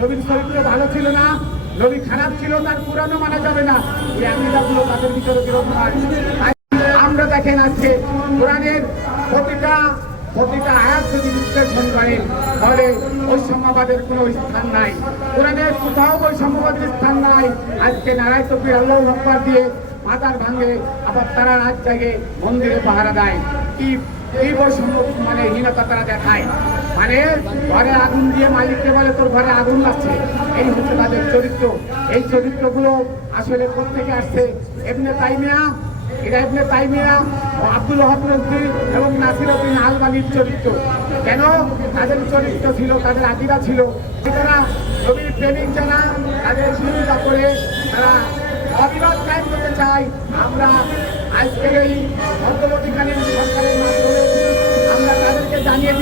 নবীর চরিত্র ভালো ছিল না নবী খারাপ ছিল, তার পুরানো মানা যাবে না। এই আকিদাগুলো তাদের ভিতরে বিরোধমান আমরা দেখেন আজকে কোরআনের প্রতিটা প্রতিটা আয়াত যদি বিশ্লেষণ করেন তাহলে বৈষম্যবাদের কোনো স্থান নাই। কোরআনের কোথাও বৈষম্যবাদের স্থান নাই। আজকে নারায় তকবির আল্লাহ আকবার দিয়ে মাতার ভাঙে আবার তারা রাত জাগে মন্দিরে পাহারা দেয়। কি এই বৈষম্য মানে হীনতা তারা দেখায়। মানে ঘরে আগুন দিয়ে মালিককে বলে, তোর ঘরে আগুন লাগছে। এই হচ্ছে তাদের চরিত্র। এই চরিত্রগুলো আসলে কোথেকে আসছে? এমনি তাইমিয়া এটা ইবনে তাইমিয়া ও আব্দুল ওয়াহাব নজরী এবং নাসিরউদ্দিন আলবানির চরিত্র। কেন? তাদের চরিত্র ছিল, তাদের আকিদা ছিল যারা নবীর প্রেমিক যারা, তাদের বিরোধিতা করে তারা অবিরোধ কায়েম করতে চাই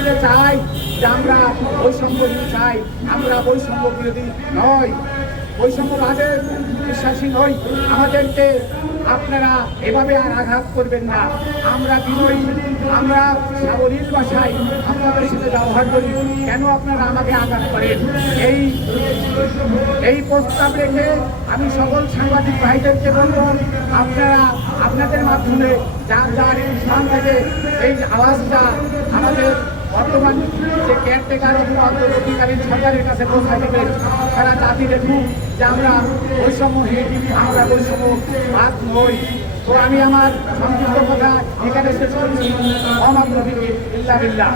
তাদেরকে চাই যে আমরা বৈষম্য চাই, আমরা বৈষম্য বিরোধী নয় বৈষম্যবাদের বিশ্বাসী নই। আমাদেরকে আপনারা এভাবে আর আঘাত করবেন না। আমরা বিনয়ী, আমরা সাবলীল ভাষায় আপনাদের সাথে ব্যবহার করি। কেন আপনারা আমাকে আঘাত করেন? এই এই প্রস্তাব রেখে আমি সকল সাংবাদিক ভাইদেরকে বলব, আপনারা আপনাদের মাধ্যমে যার যার স্থান থেকে এই আওয়াজটা আমাদের যে কেয়ারটেকার অন্তর্বর্তীকালীন সরকারের কাছে পৌঁছায় দেবেন তারা জাতি দেখুন যে আমরা বৈষম্যহীন আমরা বৈষম্য বাদ নই। তো আমি আমার সংক্ষিপ্ত কথা এখানে শেষ করছি। অমাগ্রহী ইল্লা